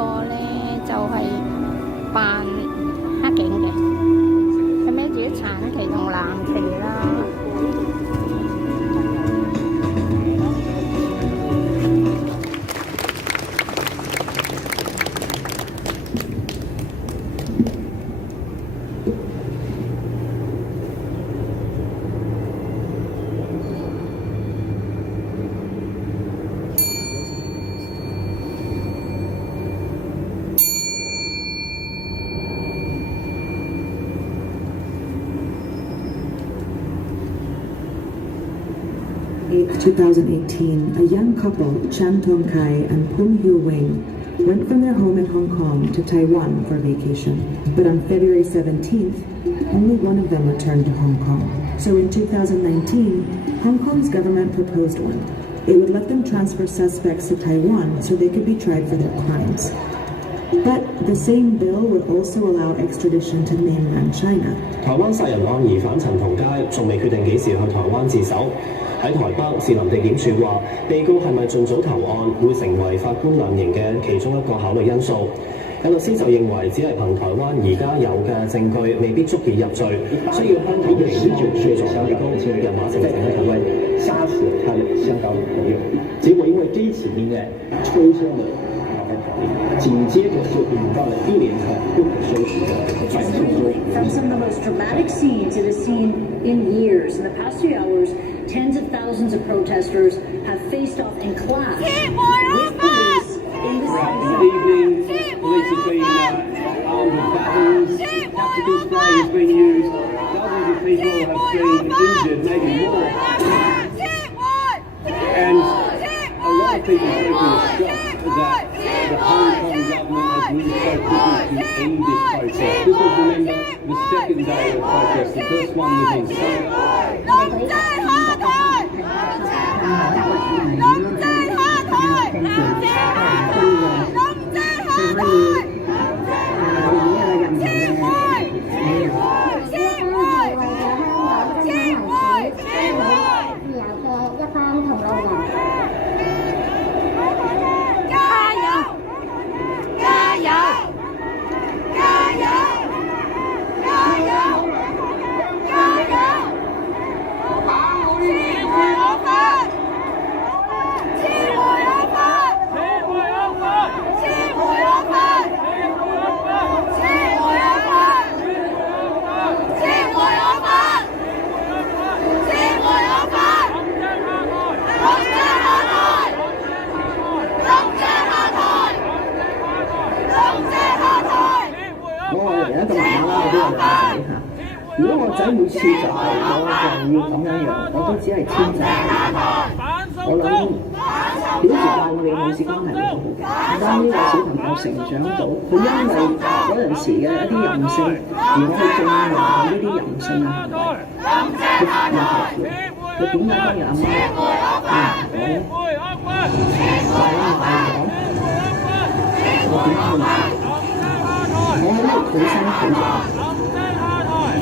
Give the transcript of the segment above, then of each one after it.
個咧就係扮黑警嘅，佢孭住啲橙旗同藍旗啦。2018, a young couple, Chan Tong Kai and Poon Hyo Wing, went from their home in Hong Kong to Taiwan for vacation. But on February 17th, only one of them returned to Hong Kong. So in 2019, Hong Kong's government proposed one. It would let them transfer suspects to Taiwan so they could be tried for their crimes. But the same bill would also allow extradition to mainland China. 台灣殺人案疑犯陳同佳仲未決定幾時去台灣自首。喺台北士林地檢署話，被告係咪盡早投案會成為法官量刑嘅其中一個考慮因素。有律師就認為，只係憑台灣而家有嘅證據未必足以入罪，需要香港警方協助提供人馬證明嘅台灣殺死了他的香港女朋友，结果因为这一起命案催生了逃犯条例，紧接着就引爆了一连串不可收拾的反送中。From some of the most dramatic scenes it has seen in years. In the past few hours, tens of thousands of protesters have faced off and clashed with police in the Good evening. Police have been armed with batons. Tactical spray has been used. Dozens of people have been injured, maybe more. And a lot of people are shocked that the Hong Kong government has really so quickly to end this protest. This was, remember, the second day of the protest. The first one was in如果我仔每次就係我就要咁樣樣，我都只係天仔。我諗表示帶我哋母子關係好好嘅，當呢個小朋友成長到，佢因為嗰陣時嘅一啲任性，而我去縱容呢啲任性啊，佢有後悔，佢點解當日阿媽我點解我喺呢度好辛苦嘅。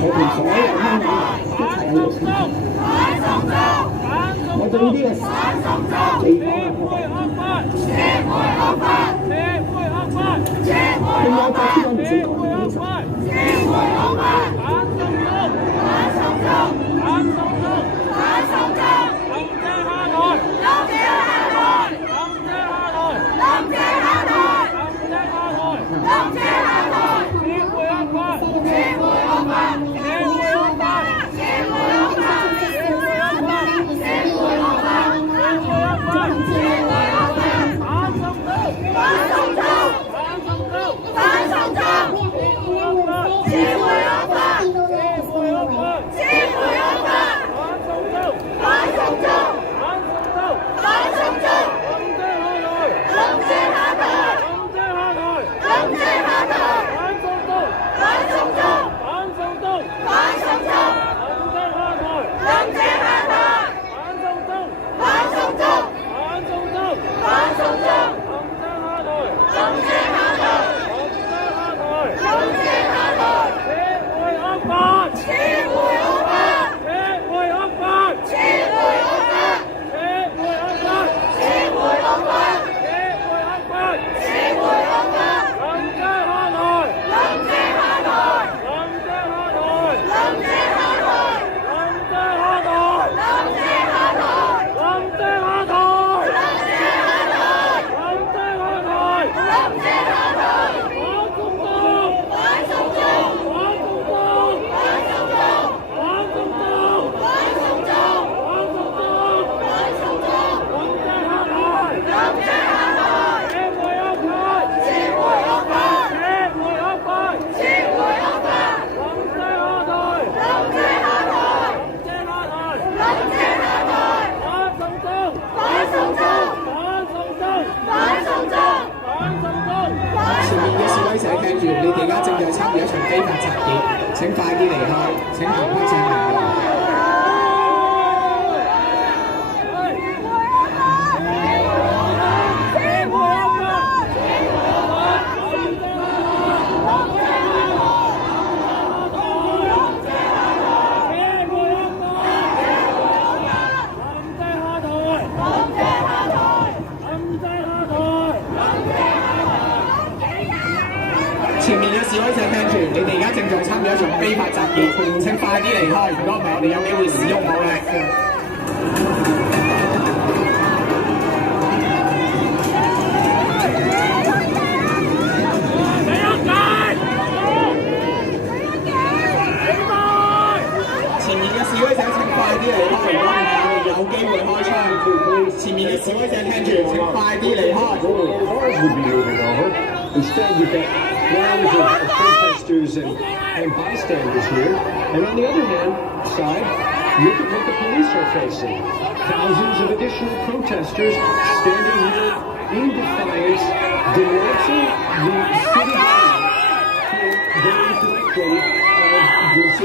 我同所有香港人一齊喺度撐，我對呢啲嘅地方仲有發出咗唔少講嘅其實。參與一場非法集結，請快啲離開，請行開正路。前面嘅示威者聽住，你哋而家正在參與一場非法集結，請快啲離開，如果唔係我哋有機會使用武力。前面嘅示威者請快啲離開，如果唔係我哋有機會開槍。前面嘅示威者聽住，請快啲離開。Instead, you've got crowds of protesters and bystanders here. And on the other hand side, look at what the police are facing. Thousands of additional protesters standing here in defiance, denouncing the city government for their infliction of this.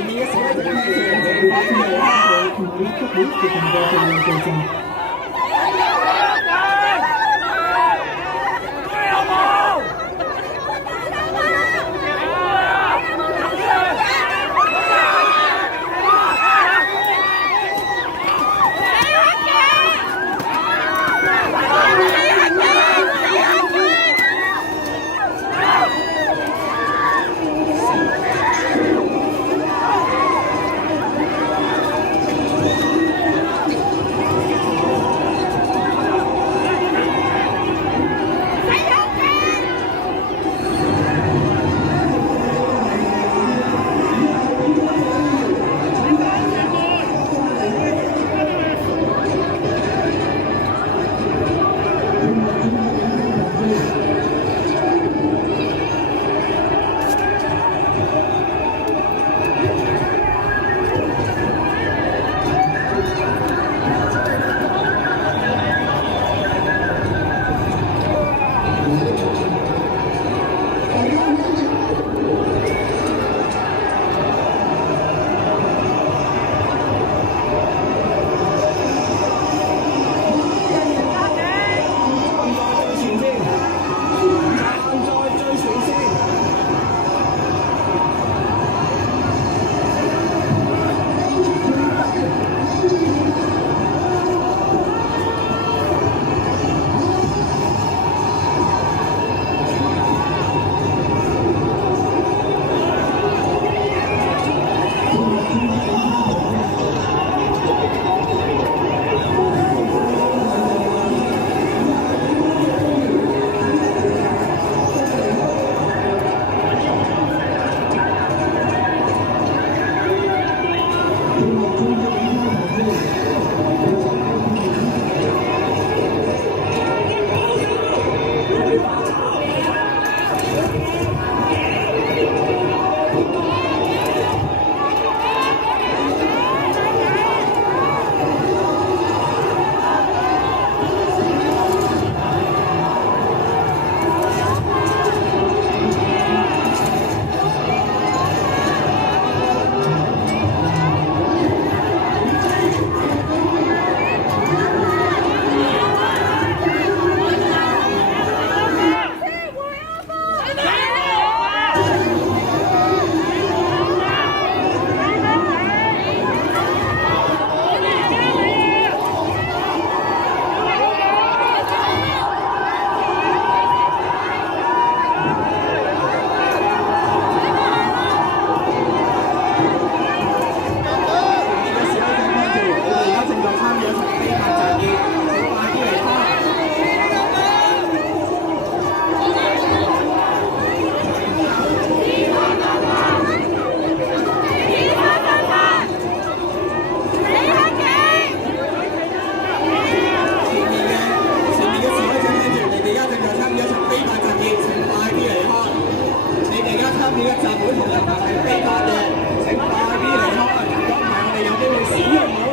請快啲離開，如果唔係我哋有機會使用武力。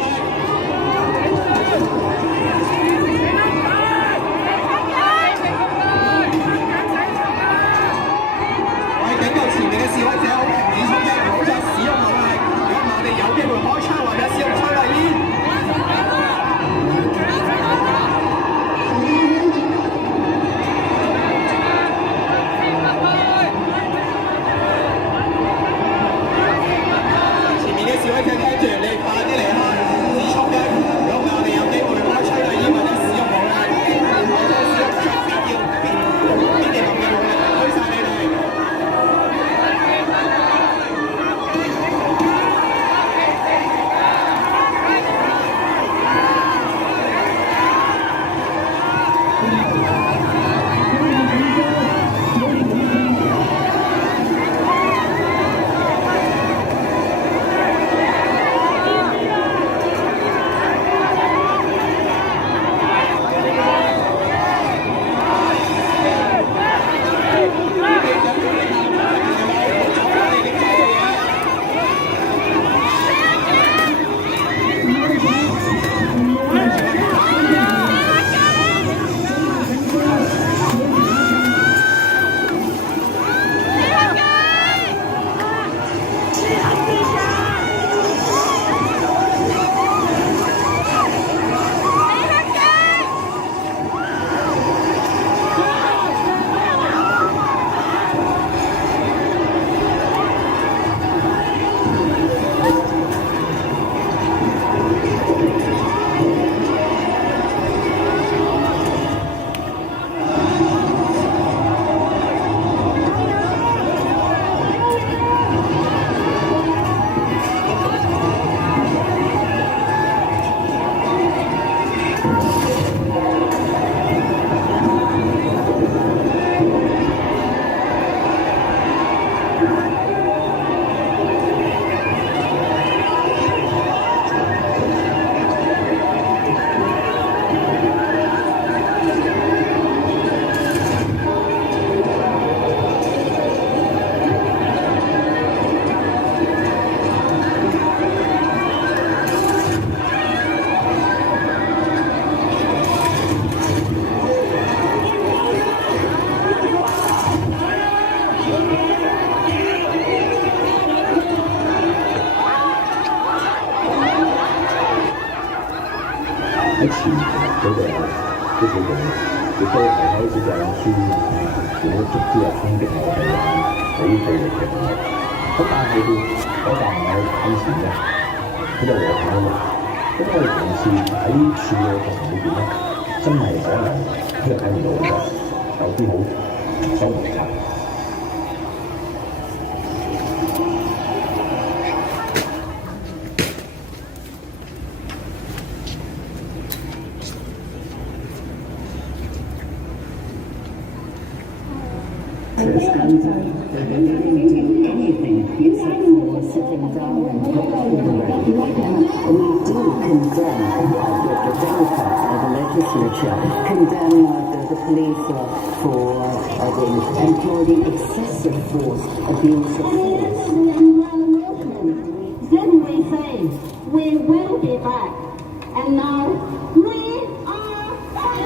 喺前嗰個都幾好，亦都係好似就有書如果逐啲又衝擊我哋好暴力嘅。咁但係嗰個係以前咧，佢就和平啊嘛。咁我哋同事喺處嘅過程裏邊咧，真係可能佢又睇唔到嘅，有啲好手無策。Anything except for sitting down and talking away. And we do condemn the Democrats of the legislature condemn the police for employing excessive force, abuse of force. Then we say we will be back, and now we are back.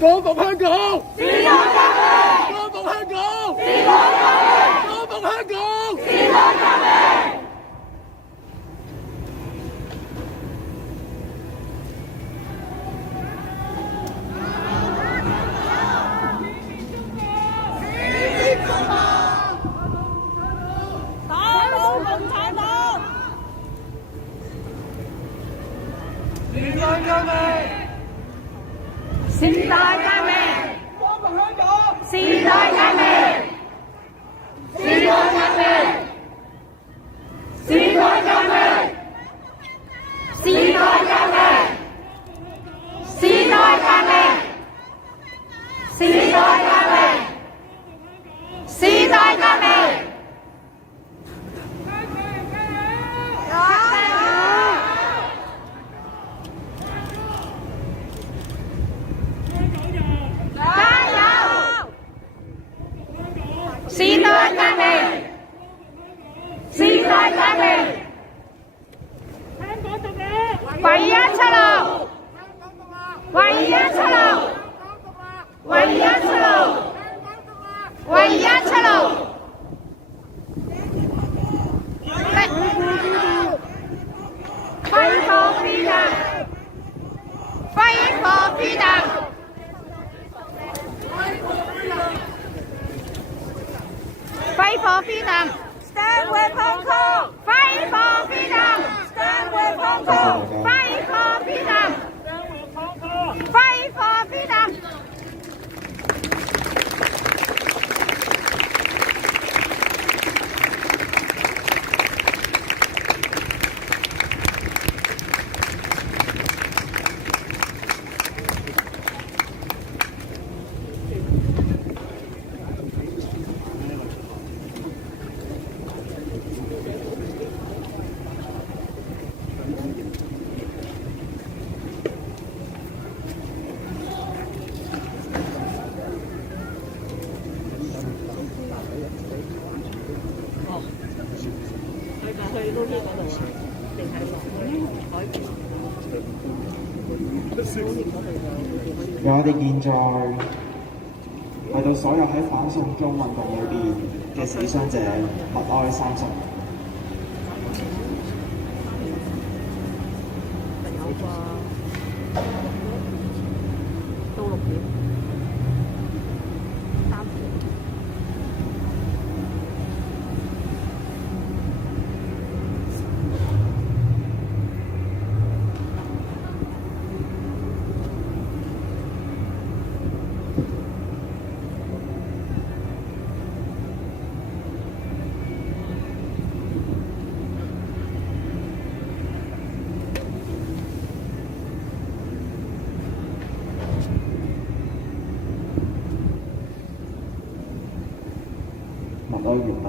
光復香港，時代革命！光復香港，時代革命！光復香港，時代革命！打倒共產黨！時代革命！時代革命，光復香港！時代革命，時代革命，時代革命，時代革命，時代革命，時代革命，時代革命。時代革命，時代革命，香港獨立，唯一出路，唯一出路，唯一出路，唯一出路。Fight for freedom! Fight for freedom! Fight for freedom! Stand with Hong Kong! Fight for freedom! Stand with Hong Kong! Fight for freedom! Stand with Hong Kong! Fight for freedom! 香讓我哋現在為到所有喺反送中運動裏邊嘅死傷者默哀30年。默哀完畢。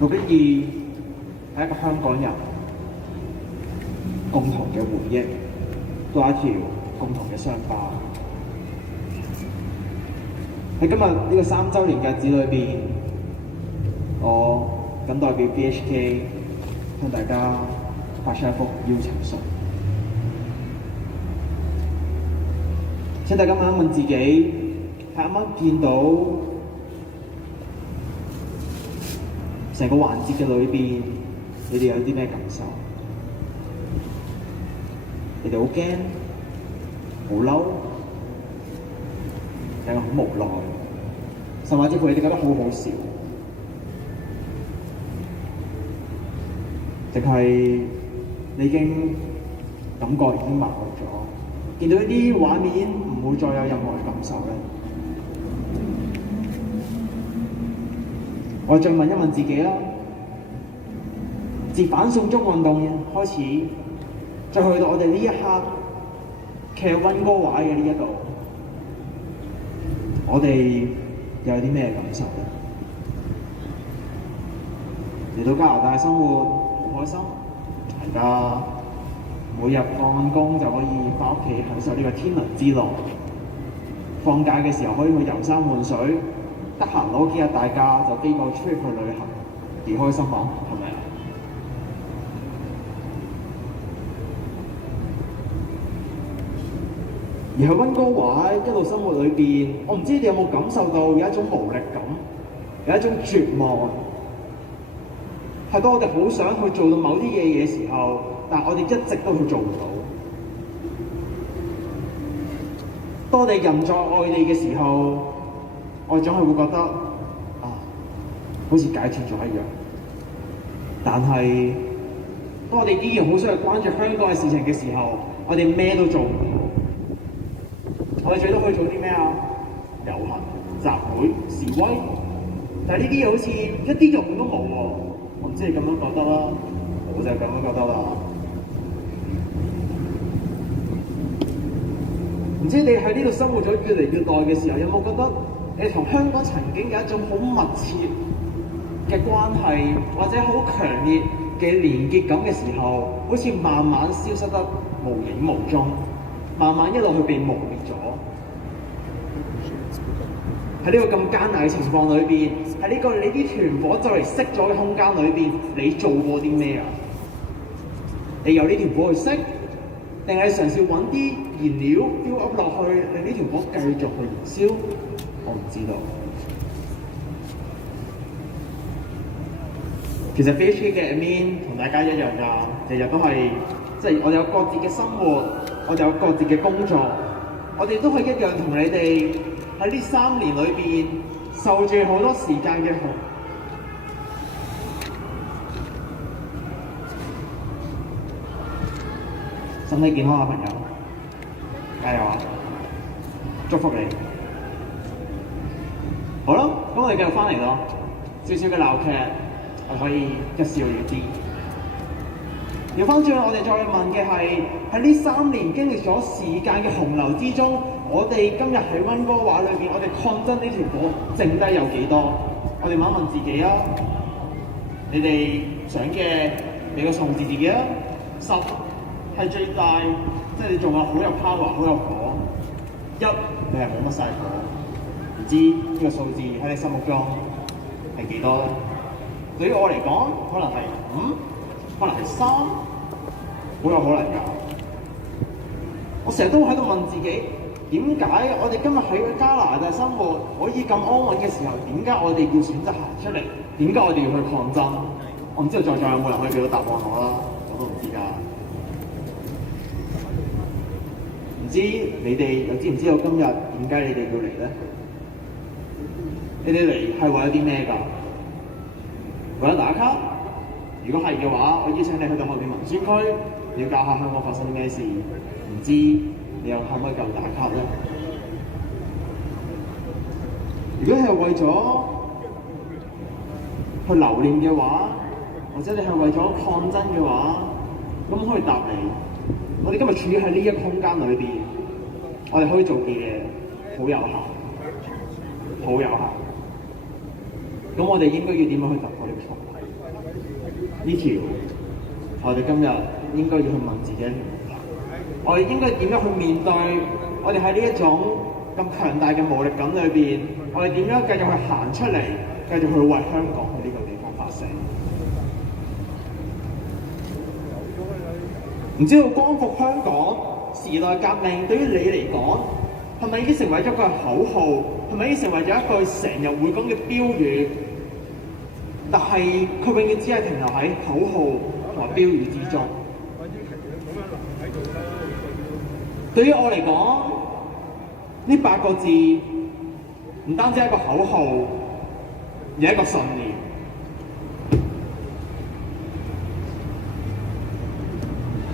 612係一個香港人共同嘅回憶，都係一條共同嘅傷疤。喺今日呢個3週年嘅日子裏邊，我謹代表 BHK 向大家發出一封邀請信。請大家問一問自己，係啱啱見到成個環節嘅裏邊，你哋有啲咩感受？你哋好驚、好嬲，定係好無奈，甚至乎你哋覺得好好笑，定係你已經感覺已經麻木咗，見到呢啲畫面唔會再有任何嘅感受咧？我再問一問自己啦，自反送中運動開始，再去到我哋呢一刻嘅溫哥華嘅呢一度，我哋又有啲咩感受咧？嚟到加拿大生活好開心，大家每日放工就可以返屋企享受呢個天倫之樂，放假嘅時候可以去遊山玩水，得閒攞幾日大假就飛個 trip 去旅行，幾開心啊，係咪啊？而喺溫哥華一路生活裏邊，我唔知你哋有冇感受到有一種無力感，有一種絕望。係當我哋好想去做到某啲嘢嘅時候，但係我哋一直都去做唔到。當我哋人在外地嘅時候，我哋總係會覺得好似解脫咗一樣。但係當我哋依然好想去關注香港嘅事情嘅時候，我哋咩都做唔到。我哋最多可以做啲咩啊？遊行、集會、示威，但係呢啲嘢好似一啲用都冇喎。我唔知你咁樣覺得啦，我就係咁樣覺得啦。唔知你喺呢度生活咗越嚟越耐嘅時候，有冇覺得你同香港曾經有一種好密切嘅關係，或者好強烈嘅連結感嘅時候，好似慢慢消失得無影無蹤，慢慢一路去被磨滅咗。喺呢個咁艱難嘅情況裏邊，喺呢個你啲團火就嚟熄咗嘅空間裏邊，你做過啲咩啊？你由呢條火去熄，定係嘗試揾啲燃料飆up落去，令呢條火繼續去燃燒？我唔知道。其實 BHK 嘅 admin 同大家一樣㗎，日日都係即係我哋有各自嘅生活，我哋有各自嘅工作，我哋都係一樣同你哋喺呢3年裏邊受住好多時間嘅身體健康啊，朋友，加油啊！祝福你。好啦，咁我哋繼續翻嚟咯，少少嘅鬧劇，我可以一笑了之。調翻轉，我哋再問嘅係喺呢3年經歷咗時間嘅洪流之中，我哋今日喺溫哥華裏邊，我哋抗爭呢條火剩低有幾多？我哋問一問自己啊！你哋想嘅俾個數字自己啊！10係最大，即係你仲有好有 power、好有火。1你係冇乜晒火，唔知呢個數字喺你心目中係幾多咧？對於我嚟講，可能係可能係3，好有可能㗎。我成日都喺度問自己，點解我哋今日喺加拿大生活可以咁安穩嘅時候，點解我哋要選擇行出嚟？點解我哋要去抗爭？我唔知道在座有冇人可以俾到答案我啦，我都唔知㗎。唔知你哋又知唔知道今日點解你哋要嚟咧？你哋嚟係為咗啲咩㗎？為咗打卡？如果係嘅話，我邀請你去到後面民宣區，了解下香港發生啲咩事。唔知你又可唔可以夠打卡咧？如果你係為咗去留念嘅話，或者你係為咗抗爭嘅話，咁可以答你。我哋今日處於喺呢一個空間裏邊，我哋可以做嘅嘢好有效，好有效。咁我哋應該要點樣去突破呢個狀態？呢條我哋今日應該要去問自己一條問題：我哋應該點樣去面對我哋喺呢一種咁強大嘅無力感裏邊？我哋點樣繼續去行出嚟，繼續去為香港去呢個地方發聲？唔知道光復香港、時代革命對於你嚟講，係咪已經成為咗一個口號？係咪已經成為咗一句成日會講嘅標語？但係佢永遠只係停留喺口號同埋標語之中。對於我嚟講，呢8個字唔單止係一個口號，而係一個信念。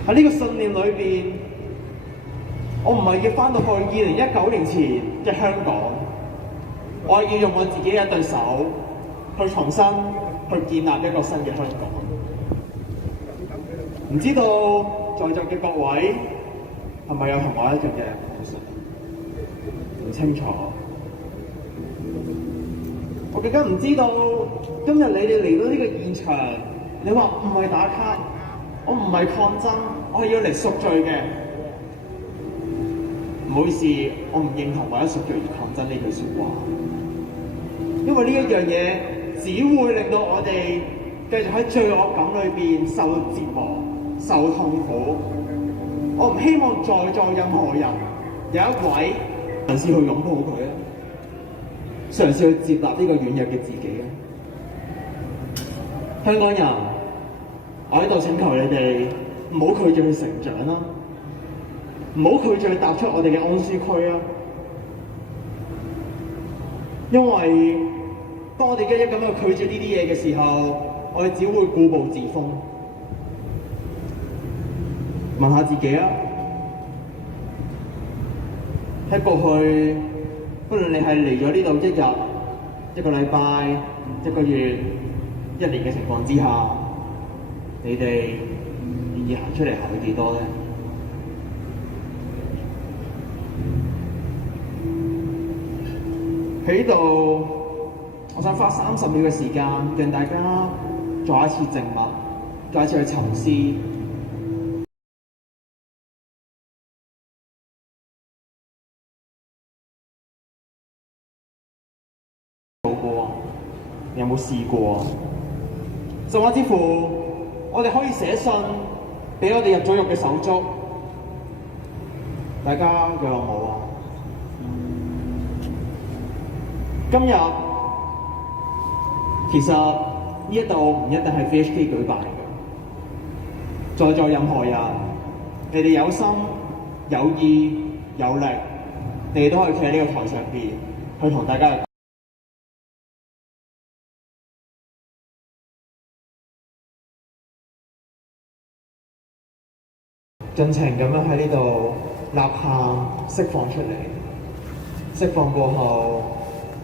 喺呢個信念裏邊，我唔係要返到去2019年前嘅香港，我係要用我自己嘅一對手去重新去建立一個新嘅香港。唔知道在座嘅各位係咪有同我一樣嘅夢想？唔清楚。我更加唔知道今日你哋嚟到呢個現場，你話唔係打卡，我唔係抗爭，我係要嚟贖罪嘅。唔好意思，我唔認同為咗贖罪而抗爭呢句説話，因為呢一樣嘢只會令到我哋繼續喺罪惡感裏邊受折磨、受痛苦。我唔希望在座任何人有一位嘗試去擁抱佢啊，嘗試去接納呢個軟弱嘅自己啊！香港人，我喺度請求你哋唔好拒絕去成長啦，唔好拒絕去踏出我哋嘅安舒區啊！因為當我哋一咁樣拒絕呢啲嘢嘅時候，我哋只會固步自封。問下自己啊，喺過去，無論你係嚟咗呢度1日、1個禮拜、1個月、1年嘅情況之下，你哋願意行出嚟行咗幾多咧？喺呢度，我想花30秒嘅時間，讓大家再一次靜默，再一次去沉思。有冇試過？甚至乎，我哋可以寫信俾我哋入咗獄嘅手足，大家有冇啊？今日其實呢一度唔一定係 VHK 舉辦嘅，在座任何人，你哋有心、有意、有力，你哋都可以企喺呢個台上邊，去同大家盡情咁樣喺呢度吶喊釋放出嚟，釋放過後，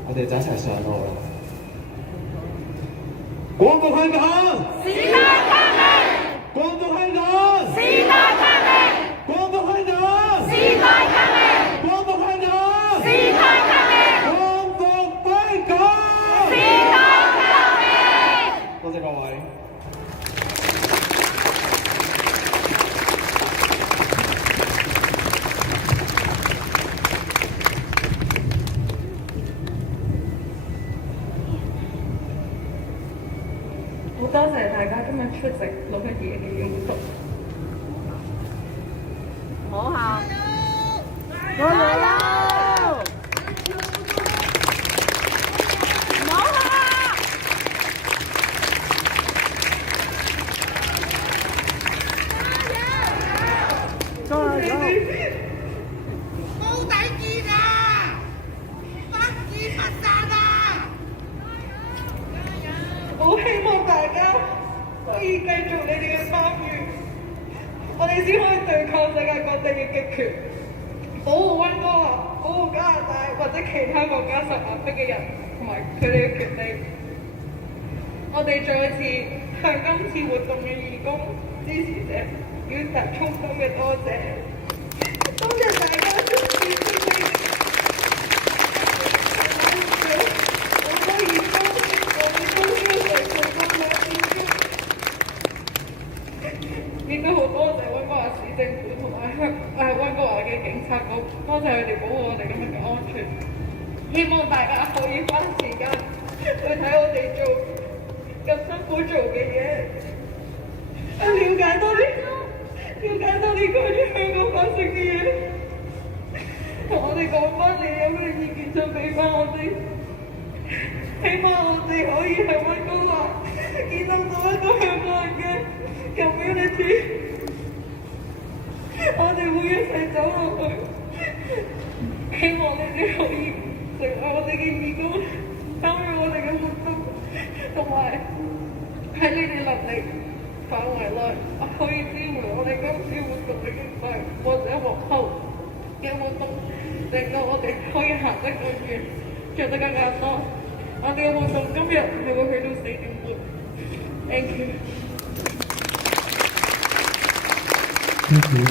我哋就一齊上路啦！光復香港，時代革命！光復香港，時代革命！光復香港，時代革命！光復香港，時代革命！光復香港，時代革命！多謝各位。多謝大家今日席612嘅紀念活動。好下，加油！冇下，加油！冇底線啊！不見不散啊！我希望大家可以繼續你哋嘅參與，我哋先可以對抗世界各地嘅極權，保護溫哥華，保護加拿大或者其他國家受壓迫嘅人同埋佢哋嘅權利。我哋再次向今次活動嘅義工支持者表達衷心嘅多謝，多謝大家支持我哋。亦都好多謝溫哥華市政府同埋溫哥華嘅警察局，多謝佢哋保護我哋今日嘅安全。希望大家可以花時間去睇我哋做咁辛苦做嘅嘢，去了解多啲關於香港發生嘅嘢，同我哋講翻你有咩意見就俾翻我哋。希望我哋可以喺溫哥華見到一個香港人嘅community， 我哋會一齊走落去。希望你哋可以成為我哋嘅義工，參與我哋嘅活動，同埋喺你哋能力範圍內可以支援我哋今次活動嘅經費或者往後嘅活動，令到我哋可以行得更遠，做得更加多。我哋嘅活動今日係會去到4點半。Thank you。Thank you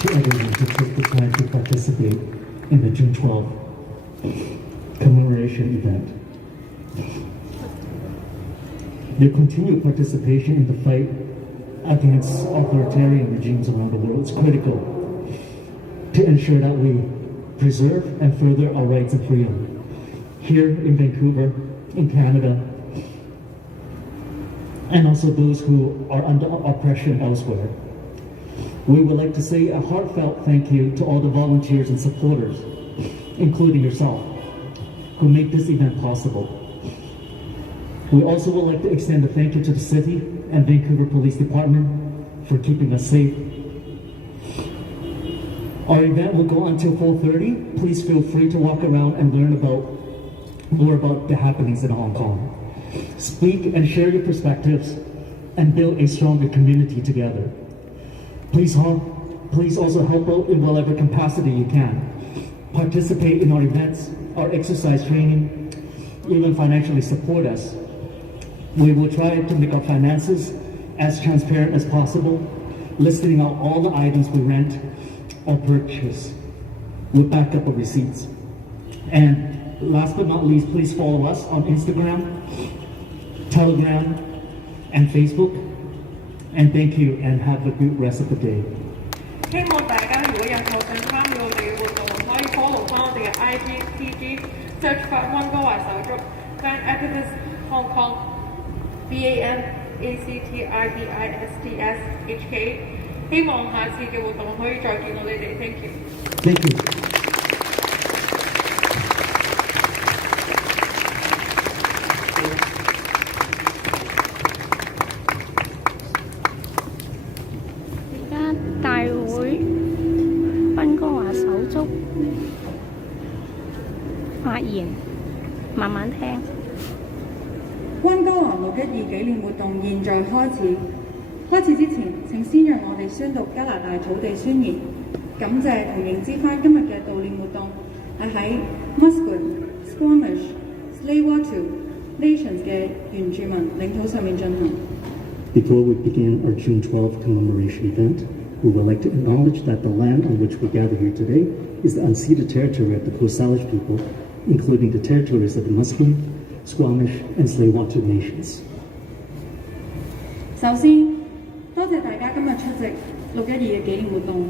to everyone who took the time to participate in the June 12th commemoration event. Your continued participation in the fight against authoritarian regimes around the world is critical to ensure that we preserve and further our rights and freedom here in Vancouver, in Canada, and also those who are under oppression elsewhere. We would like to say a heartfelt thank you to all the volunteers and supporters, including yourself, who make this event possible. We also would like to extend a thank you to the City and Vancouver Police Department for keeping us safe. Our event will go until 4:30. Please feel free to walk around and learn more about the happenings in Hong Kong. Speak and share your perspectives and build a stronger community together. Please also help out in whatever capacity you can. Participate in our events, our exercise training, even financially support us. We will try to make our finances as transparent as possible, listing out all the items we rent or purchase with backup of receipts. And last but not least, please follow us on Instagram, Telegram, and Facebook. And thank you, and have a good rest of the day. 希望大家如果有興趣參與我哋嘅活動，可以 follow 翻我哋嘅 IG、TG search 翻溫哥華手足 Fan Activists Hong Kong BANACTIVISTS HK。希望下次嘅活動可以再見到你哋。Thank you。Thank you。大會溫哥華手足發言，慢慢聽。溫哥華612紀念活動現在開始。開始之前，請先讓我哋宣讀加拿大土地宣言，感謝同認知翻今日嘅悼念活動係喺 Musqueam、Squamish、Tsleil-Waututh Nations 嘅原住民領土上面進行。Before we begin our June 12th commemoration event, we would like to acknowledge that the land on which we gather here today is the unceded territory of the Coast Salish people, including the territories of the Musqueam, Squamish, and Tsleil-Waututh Nations. 首先，多謝大家今日出席612嘅紀念活動。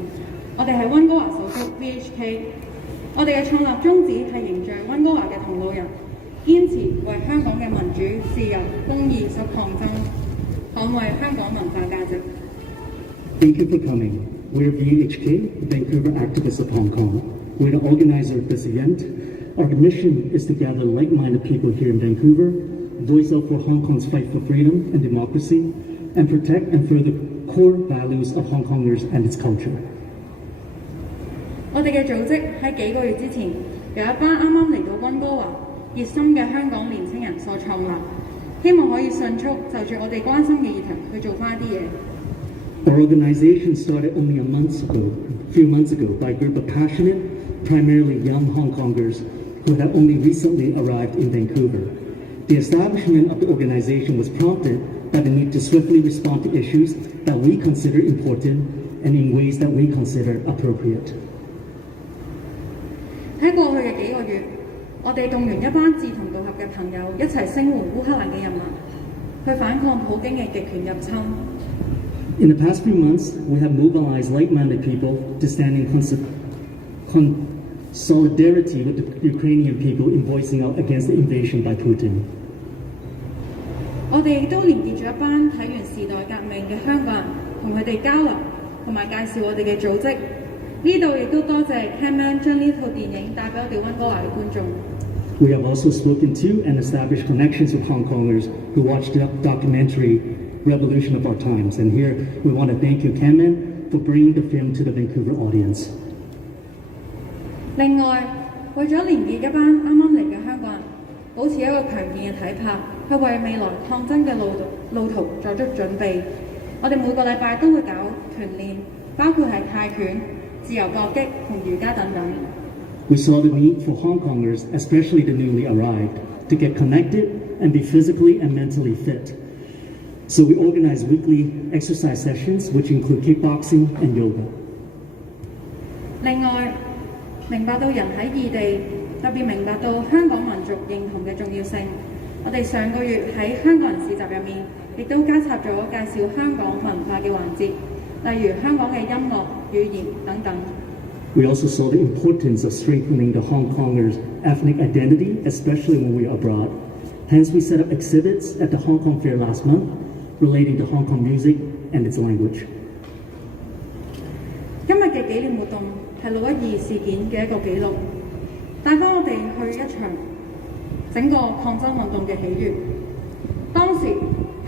我哋係溫哥華手足 VHK， 我哋嘅創立宗旨係凝聚溫哥華嘅同路人，堅持為香港嘅民主、自由、公義所抗爭。捍衛香港文化價值。Thank you for coming. We're VHK, Vancouver Activists of Hong Kong. We're the organizer of this event. Our mission is to gather like-minded people here in Vancouver, voice out for Hong Kong's fight for freedom and democracy, and protect and further core values of Hong Kongers and its culture. 我哋嘅組織喺幾個月之前，由一班啱啱嚟到溫哥華熱心嘅香港年青人所創立，希望可以迅速就住我哋關心嘅議題去做翻啲嘢。Our organization started only a few months ago, by a group of passionate, primarily young Hong Kongers who had only recently arrived in Vancouver. The establishment of the organization was prompted by the need to swiftly respond to issues that we consider important and in ways that we consider appropriate. 喺過去嘅幾個月，我哋動員一班志同道合嘅朋友一齊聲援烏克蘭嘅人民，去反抗普京嘅極權入侵。In the past few months, we have mobilized like-minded people to stand in solidarity with the Ukrainian people in voicing out against the invasion by Putin. 我哋亦都連結咗一班睇完時代革命嘅香港人，同佢哋交流，同埋介紹我哋嘅組織。呢度亦都多謝 Camman 將呢套電影帶俾我哋溫哥華嘅觀眾。We have also spoken to and established connections with Hong Kongers who watched the documentary Revolution of Our Times. And here we want to thank you, Camman, for bringing the film to the Vancouver audience. 另外，為咗連結一班啱啱嚟嘅香港人，保持一個強健嘅體魄，去為未來抗爭嘅路途作出準備，我哋每個禮拜都會搞團練，包括係泰拳、自由搏擊同瑜伽等等。We saw the need for Hong Kongers, especially the newly arrived, to get connected and be physically and mentally fit. So we organized weekly exercise sessions, which include kickboxing and yoga. 另外，明白到人喺異地，特別明白到香港民族認同嘅重要性。我哋上個月喺香港人市集入面，亦都加插咗介紹香港文化嘅環節，例如香港嘅音樂、語言等等。We also saw the importance of strengthening the Hong Kongers' ethnic identity, especially when we are abroad. Hence, we set up exhibits at the Hong Kong Fair last month relating to Hong Kong music and its language. 今日嘅紀念活動係612事件嘅一個記錄，帶返我哋去一場整個抗爭運動嘅起源。當時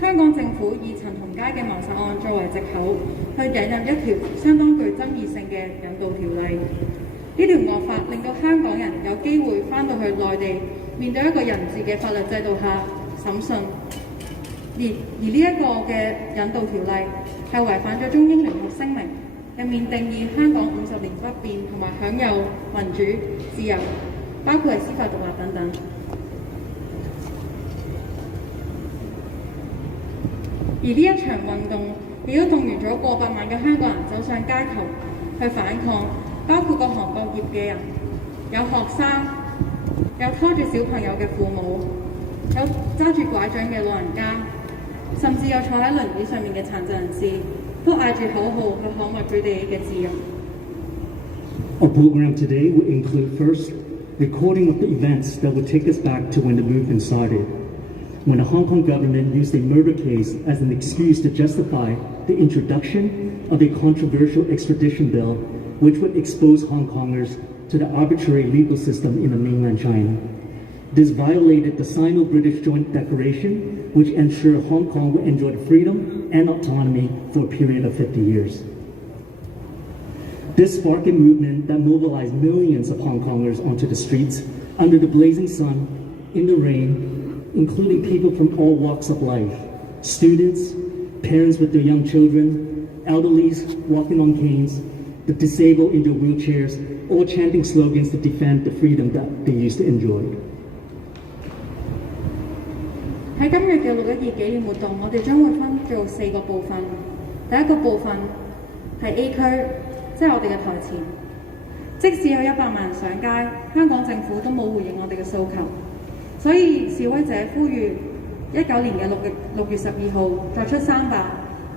香港政府以陳同佳嘅謀殺案作為藉口，去引入一條相當具爭議性嘅引渡條例。呢條惡法令到香港人有機會返到去內地，面對一個人治嘅法律制度下審訊。而呢一個嘅引渡條例係違反咗中英聯合聲明入面定義香港50年不變同埋享有民主自由，包括係司法獨立等等。而呢一場運動亦都動員咗過百萬嘅香港人走上街頭去反抗，包括各行各業嘅人，有學生，有拖住小朋友嘅父母，有揸住拐杖嘅老人家，甚至有坐喺輪椅上面嘅殘疾人士，都嗌住口號去捍衞佢哋嘅自由。Our program today will include first recording of the events that will take us back to when the movement started, when the Hong Kong government used a murder case as an excuse to justify the introduction of a controversial extradition bill which would expose Hong Kongers to the arbitrary legal system in the mainland China. This violated the Sino-British Joint Declaration, which ensured Hong Kong would enjoy freedom and autonomy for a period of 50 years. This sparked a movement that mobilized millions of Hong Kongers onto the streets under the blazing sun, in the rain, including people from all walks of life, students, parents with their young children, elderlies walking on canes, the disabled in their wheelchairs, all chanting slogans to defend the freedom that they used to enjoy. 喺今日嘅612紀念活動，我哋將會分做4個部分。第一個部分係 A 區，即係我哋嘅台前。即使有100萬人上街，香港政府都冇回應我哋嘅訴求，所以示威者呼籲19年嘅6月12號作出3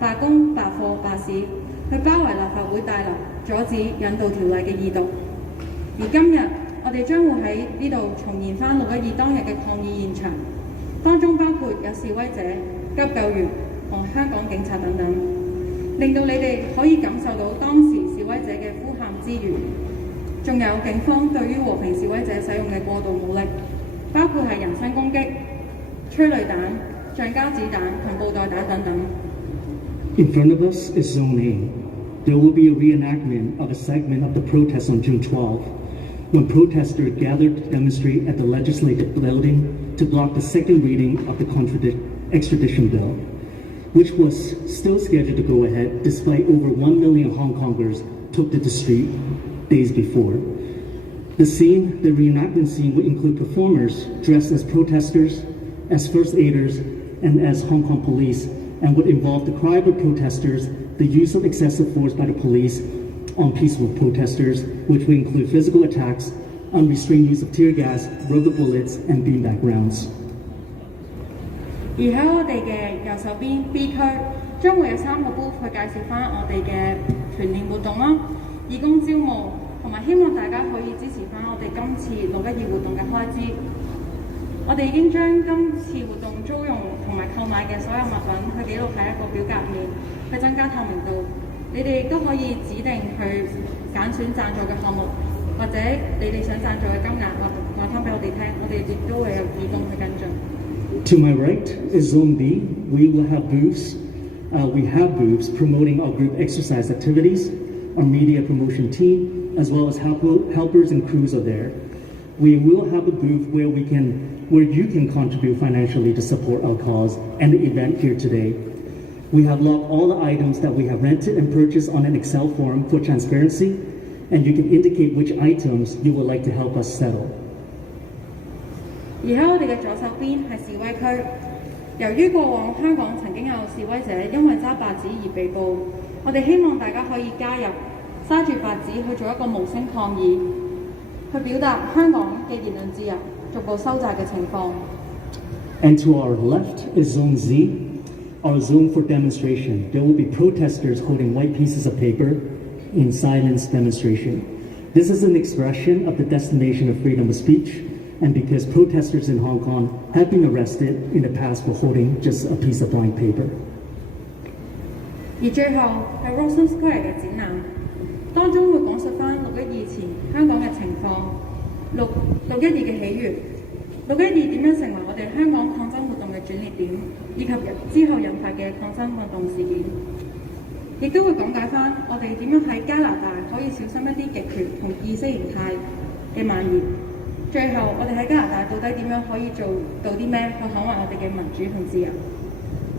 罷工、罷課、罷市，去包圍立法會大樓，阻止引渡條例嘅二讀。而今日我哋將會喺呢度重現翻612當日嘅抗議現場。當中包括有示威者、急救員、同香港警察等等，令到你哋可以感受到當時示威者嘅呼喊之餘，仲有警方對於和平示威者使用嘅過度武力，包括係人身攻擊、催淚彈、橡膠子彈同布袋彈等等。In front of us is Zone A. There will be a reenactment of a segment of the protest on June 12, when protesters gathered to demonstrate at the legislative building to block the second reading of the extradition bill, which was still scheduled to go ahead despite over 1 million Hong Kongers took to the street days before. The reenactment scene would include performers dressed as protesters, as first aiders, and as Hong Kong police, and would involve the cry of the protesters, the use of excessive force by the police on peaceful protesters, which would include physical attacks, unrestrained use of tear gas, rubber bullets, and beanbag rounds. 而喺我哋嘅右手邊 B 區，將會有3個 booth 去介紹翻我哋嘅團練活動啦、義工招募，同埋希望大家可以支持翻我哋今次612活動嘅開支。我哋已經將今次活動租用同埋購買嘅所有物品去記錄喺一個表格面，去增加透明度。你哋亦都可以指定去揀選贊助嘅項目，或者你哋想贊助嘅金額話翻俾我哋聽，我哋亦都會有義工去跟進。To my right is Zone B. We have booths promoting our group exercise activities. Our media promotion team, as well as helpers and crews are there. We will have a booth where you can contribute financially to support our cause and the event here today. We have logged all the items that we have rented and purchased on an Excel form for transparency, and you can indicate which items you would like to help us settle. 而喺我哋嘅左手邊係示威區，由於過往香港曾經有示威者因為揸白紙而被捕，我哋希望大家可以加入，揸住白紙去做一個無聲抗議，去表達香港嘅言論自由逐步收窄嘅情況。And to our left is Zone Z, our zone for demonstration. There will be protesters holding white pieces of paper in silence demonstration. This is an expression of the destination of freedom of speech, and because protesters in Hong Kong have been arrested in the past for holding just a piece of blank paper. 而最後係 Rossum Square 嘅展覽，當中會講述翻612前香港嘅情況，612嘅起源，612點樣成為我哋香港抗爭活動嘅轉捩點，以及之後引發嘅抗爭運動事件，亦都會講解翻我哋點樣喺加拿大可以小心一啲極權同意識形態嘅蔓延。最後，我哋喺加拿大到底點樣可以做到啲咩去捍衛我哋嘅民主同自由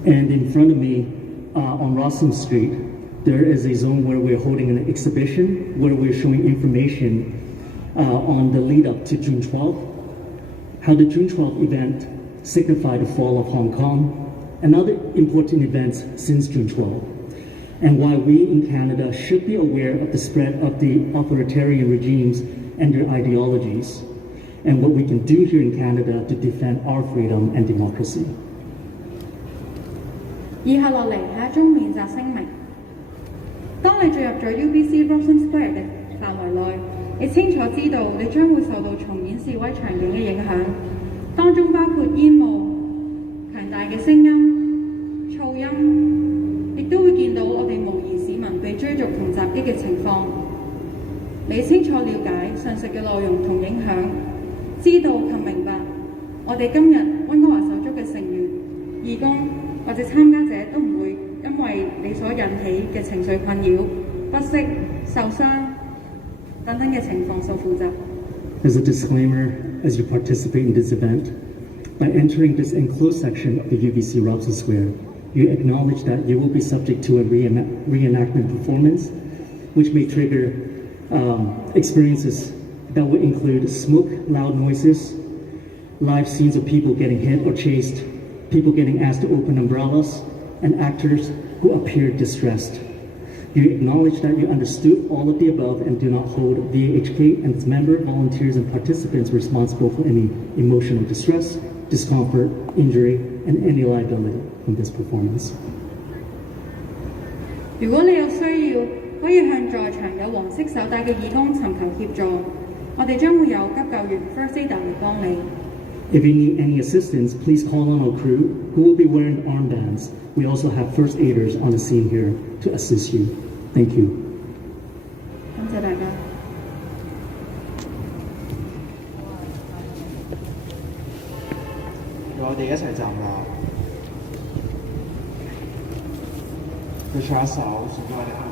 ？And in front of me, on Rossum Street, there is a zone where we're holding an exhibition where we're showing information on the lead up to June 12th, how the June 12th event signified the fall of Hong Kong and other important events since June 12th, and why we in Canada should be aware of the spread of the authoritarian regimes and their ideologies, and what we can do here in Canada to defend our freedom and democracy. 以下落嚟係一宗免責聲明。當你進入咗 UBC Rossum Square 嘅範圍內，你清楚知道你將會受到重演示威場景嘅影響，當中包括煙霧、強大嘅聲音、噪音，亦都會見到我哋模擬市民被追逐同襲擊嘅情況。你清楚了解上述嘅內容同影響，知道及明白我哋今日溫哥華手足嘅成員、義工或者參加者都唔會因為你所引起嘅情緒困擾、不適、受傷等等嘅情況受負責。As a disclaimer, as you participate in this event, by entering this enclosed section of the UBC Rossum Square, you acknowledge that you will be subject to a reenactment performance, which may trigger experiences that will include smoke, loud noises, live scenes of people getting hit or chased, people getting asked to open umbrellas, and actors who appear distressed. You acknowledge that you understood all of the above and do not hold VHK and its members, volunteers, and participants responsible for any emotional distress, discomfort, injury, and any liability from this performance. 如果你有需要，可以向在場有黃色手帶嘅義工尋求協助，我哋將會有急救員 First Aider 嚟幫你。If you need any assistance, please call on our crew, who will be wearing armbands. We also have first aiders on the scene here to assist you. Thank you. 感謝大家。我哋一齊站立，去唱一首屬於我哋香港